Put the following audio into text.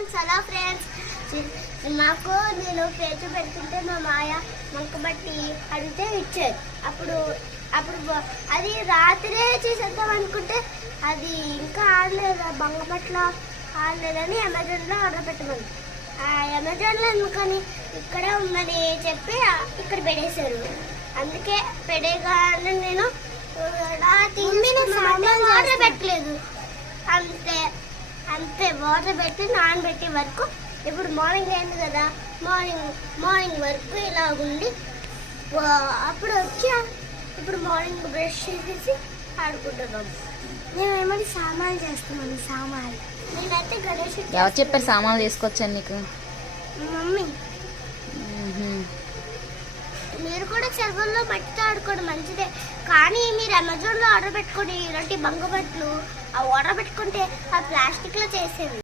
Once. Hello friends, మాకు నేను పేరు పెడుతుంటే మా మాయ మొక్క బట్టి అడిగితే ఇచ్చారు. అప్పుడు అది రాత్రే చేసేద్దాం అనుకుంటే అది ఇంకా ఆడలేదు, బంగపట్ల ఆడలేదని అమెజాన్లో ఆర్డర్ పెట్టమని. ఆ అమెజాన్లో ఎందుకని ఇక్కడే ఉందని చెప్పి ఇక్కడ పెడేశారు. అందుకే పెడేగానే నేను వాటర్ పెట్టలేదు. అంతే వాటర్ పెట్టి నానబెట్టే వరకు. ఇప్పుడు మార్నింగ్ అయింది కదా, మార్నింగ్ వరకు ఇలా ఉండి అప్పుడు వచ్చి ఇప్పుడు మార్నింగ్ బ్రష్ చేసేసి ఆడుకుంటున్నాం. మేమేమని సామాన్లు చేస్తున్నాను. సామాన్లు నేనైతే గణేష్. ఎవరు చెప్పారు సామాన్లు తీసుకొచ్చాను నీకు? మమ్మీ. మీరు కూడా చెరువుల్లో మట్టితో ఆడుకోవడం మంచిదే, కానీ మీరు అమెజాన్లో ఆర్డర్ పెట్టుకొని ఇలాంటి బంగబట్లు ఆర్డర్ పెట్టుకుంటే ఆ ప్లాస్టిక్లో చేసేవి.